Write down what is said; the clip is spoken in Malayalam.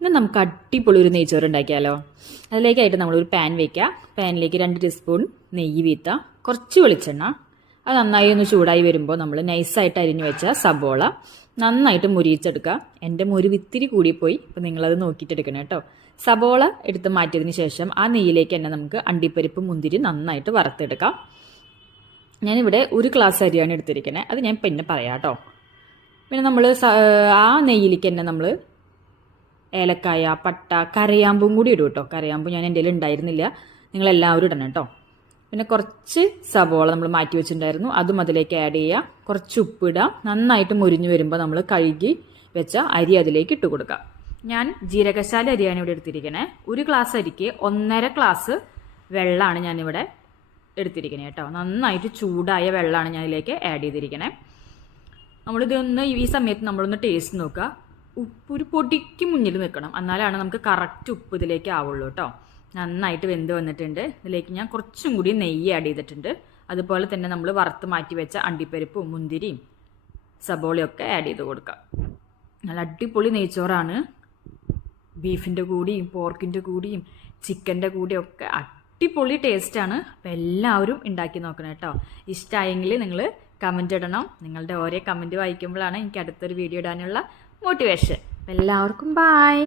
ഇന്ന് നമുക്ക് അടിപൊളി ഒരു നെയ്ച്ചോറ് ഉണ്ടാക്കിയാലോ. അതിലേക്കായിട്ട് നമ്മളൊരു പാൻ വയ്ക്കുക. പാനിലേക്ക് 2 ടീസ്പൂൺ നെയ്യ് വീത്തുക, കുറച്ച് വെളിച്ചെണ്ണ. അത് നന്നായി ഒന്ന് ചൂടായി വരുമ്പോൾ നമ്മൾ നൈസായിട്ട് അരിഞ്ഞു വെച്ച സബോള നന്നായിട്ട് മുരിയിച്ചെടുക്കുക. എൻ്റെ മുരിവ് ഇത്തിരി കൂടിപ്പോയി, അപ്പോൾ നിങ്ങളത് നോക്കിയിട്ടെടുക്കണം കേട്ടോ. സബോള എടുത്ത് മാറ്റിയതിന് ശേഷം ആ നെയ്യിലേക്ക് തന്നെ നമുക്ക് അണ്ടിപ്പരിപ്പ് മുന്തിരി നന്നായിട്ട് വറുത്തെടുക്കാം. ഞാനിവിടെ 1 ഗ്ലാസ് അരിയാണ് എടുത്തിരിക്കുന്നത്, അത് ഞാൻ പിന്നെ പറയാം കേട്ടോ. പിന്നെ നമ്മൾ ആ നെയ്യിലേക്ക് തന്നെ നമ്മൾ ഏലക്കായ, പട്ട, കരയാമ്പും കൂടി ഇടും കേട്ടോ. കരയാമ്പും ഞാൻ എൻ്റെ കയ്യിൽ ഉണ്ടായിരുന്നില്ല, നിങ്ങളെല്ലാവരും ഇടണം കേട്ടോ. പിന്നെ കുറച്ച് സബോള നമ്മൾ മാറ്റി വെച്ചിട്ടുണ്ടായിരുന്നു, അതും അതിലേക്ക് ആഡ് ചെയ്യുക. കുറച്ച് ഉപ്പിടുക. നന്നായിട്ട് മുരിഞ്ഞു വരുമ്പോൾ നമ്മൾ കഴുകി വെച്ച അരി അതിലേക്ക് ഇട്ട് കൊടുക്കുക. ഞാൻ ജീരകശാല അരിയാണ് ഇവിടെ എടുത്തിരിക്കുന്നത്. 1 ഗ്ലാസ് അരിക്ക് 1.5 ഗ്ലാസ് വെള്ളമാണ് ഞാനിവിടെ എടുത്തിരിക്കുന്നത് കേട്ടോ. നന്നായിട്ട് ചൂടായ വെള്ളമാണ് ഞാൻ ഇതിലേക്ക് ആഡ് ചെയ്തിരിക്കുന്നത്. നമ്മളിതൊന്ന് ഈ സമയത്ത് നമ്മളൊന്ന് ടേസ്റ്റ് നോക്കുക. ഉപ്പ് ഒരു പൊടിക്ക് മുന്നിൽ നിൽക്കണം, എന്നാലാണ് നമുക്ക് കറക്റ്റ് ഉപ്പ് ഇതിലേക്ക് ആവുള്ളൂ കേട്ടോ. നന്നായിട്ട് വെന്ത് വന്നിട്ടുണ്ട്. ഇതിലേക്ക് ഞാൻ കുറച്ചും കൂടി നെയ്യ് ആഡ് ചെയ്തിട്ടുണ്ട്. അതുപോലെ തന്നെ നമ്മൾ വറുത്ത് മാറ്റി വെച്ച അണ്ടിപ്പരിപ്പും മുന്തിരിയും സബോളയൊക്കെ ആഡ് ചെയ്ത് കൊടുക്കാം. നല്ല അടിപൊളി നെയ്ച്ചോറാണ്. ബീഫിൻ്റെ കൂടിയും പോർക്കിൻ്റെ കൂടിയും ചിക്കൻ്റെ കൂടിയും ഒക്കെ അടിപൊളി ടേസ്റ്റാണ്. അപ്പം എല്ലാവരും ഉണ്ടാക്കി നോക്കണം കേട്ടോ. ഇഷ്ടമായെങ്കിൽ നിങ്ങൾ കമൻറ്റ് ഇടണം. നിങ്ങളുടെ ഓരോ കമൻറ്റ് വായിക്കുമ്പോഴാണ് എനിക്ക് അടുത്തൊരു വീഡിയോ ഇടാനുള്ള മോട്ടിവേഷൻ. എല്ലാവർക്കും ബൈ.